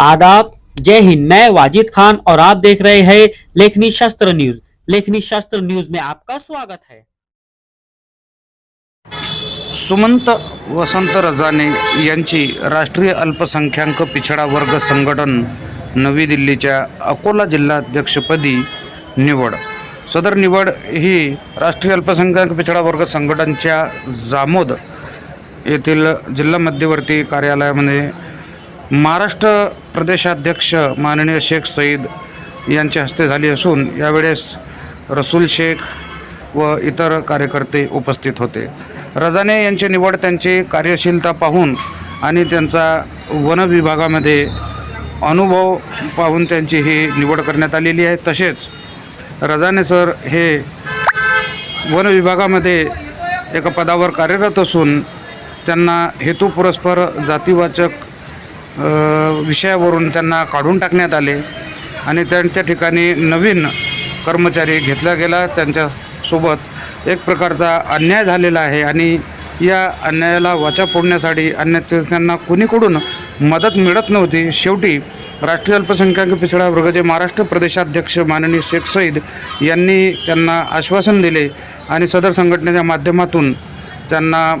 आदाब। जय हिंद, मैं वाजिद खान और आप देख रहे हैं लेखनी शास्त्र न्यूज़। लेखनी शास्त्र न्यूज़ में आपका स्वागत है। सुमंत वसंत रजाने यांची राष्ट्रीय अल्पसंख्याक पिछडा वर्ग संघटन नवी दिल्लीच्या अकोला जिल्हाध्यक्षपदी निवड। सदर निवड ही राष्ट्रीय अल्पसंख्याक पिछडा वर्ग संघटनच्या जामोद येथील जिल्हा मध्यवर्ती कार्यालयामध्ये महाराष्ट्र प्रदेशाध्यक्ष माननीय शेख सईद यांच्या हस्ते झाली असून यावेळेस रसूल शेख व इतर कार्यकर्ते उपस्थित होते. रजाने यांची निवड त्यांची कार्यशीलता पाहून आणि त्यांचा वन विभागामध्ये अनुभव पाहून त्यांची ही निवड करण्यात आलेली आहे. तसेच रजाने सर हे वन विभागामध्ये एका पदावर कार्यरत असून त्यांना हेतुपुरस्पर जातीवाचक विषयावरून त्यांना काढून टाकण्यात आले आणि त्यांच्या ठिकाणी नवीन कर्मचारी घेतला गेला. त्यांच्यासोबत एक प्रकारचा अन्याय झालेला आहे आणि या अन्यायाला वाचा फोडण्यासाठी अन्य त्यांना कुणीकडून मदत मिळत नव्हती. शेवटी राष्ट्रीय अल्पसंख्याक पिछडा वर्गाचे महाराष्ट्र प्रदेशाध्यक्ष माननीय शेख सईद यांनी त्यांना आश्वासन दिले आणि सदर संघटनेच्या माध्यमातून त्यांना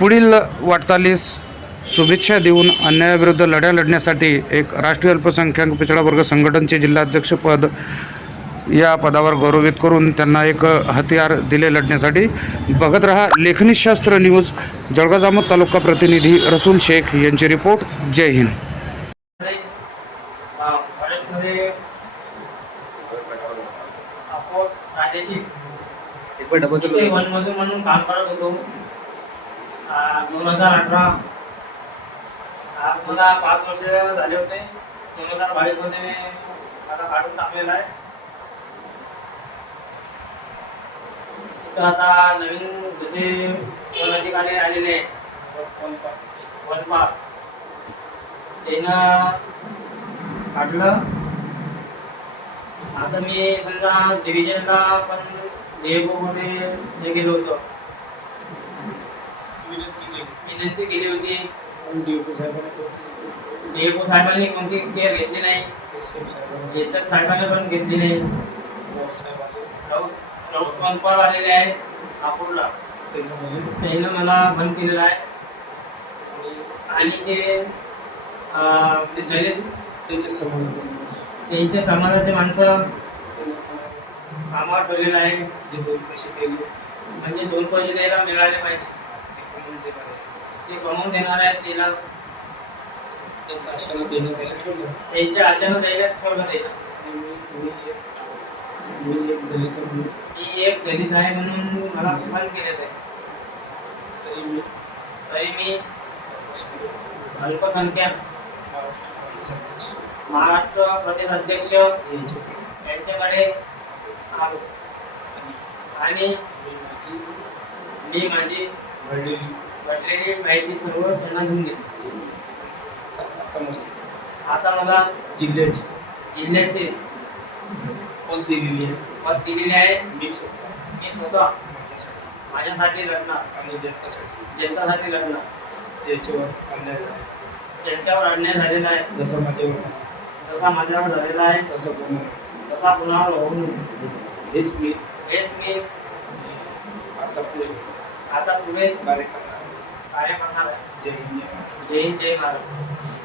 पुढील वाटचालीस शुभेच्छा देऊन अन्यायाविरुद्ध लढ्या लढण्यासाठी एक राष्ट्रीय अल्पसंख्याक पिछडा वर्ग संघटनचे जिल्हाध्यक्षपद या पदावर गौरवित करून त्यांना एक हतियार दिले लढण्यासाठी. बघत रहा लेखनीशास्त्र न्यूज जळगाव जामोद तालुका प्रतिनिधी रसूल शेख यांची रिपोर्ट. जय हिंद. म्हणून काम करत होतो. दोन हजार अठरा आज मला पाच वर्ष झाले होते. दोन हजार बावीसमध्ये मी आता काढून टाकलेला आहे. तिथं आता नवीन जसे वन अधिकारी आलेले वनपाल त्यानं काढलं. आता मी समजा डिव्हिजनला पण मध्ये हे गेलो होतो. विनंती केली होती. डीएफओ साहेबांनी कोणती केअर घेतली नाही। एस एफ साहेबांनी पण घेतली नाही राऊत राऊत वनपाल आलेले आहेत नागपूरला त्यानं मला बंद केलेला आहे आणि ते अं, ते दलित त्यांच्या समाजाचे माणसं कामावर ठेवलेलं आहे म्हणजे दोन पैसे द्यायला मिळाले पाहिजे ते कमवून देणार आहे त्याला त्यांच्या आशानं द्यायला ठेवलं त्याला. मी एक दलित आहे म्हणून. मला केलेलं आहे. तरी मी अल्पसंख्याक महाराष्ट्र प्रदेश अध्यक्ष यांच्याकडे आलो. आणि मी माझी घडलेली. माहिती सर्व त्यांना घेऊन घेतली आता मला जिल्ह्याची. जिल्ह्याचे पद दिलेली आहे. पद दिलेले आहे. मी स्वतः. मी स्वतः. माझ्यासाठी. माझ्यासाठी लढणार. आणि जनतासाठी. जनतासाठी लढणार. ज्याच्यावर अन्याय झाला. ज्यांच्यावर अन्याय झालेला आहे. जसं माझ्यावर झाला जसा माझ्यावर झालेला आहे. तसं पुन्हा तसा पुन्हा होऊ नये. हेच मी. हेच मी. आता पुढे. आता पुढे कार्य करणार आहे. कार्य करणार आहे जय हिंद जय महाराष्ट्र जय हिंद जय महाराष्ट्र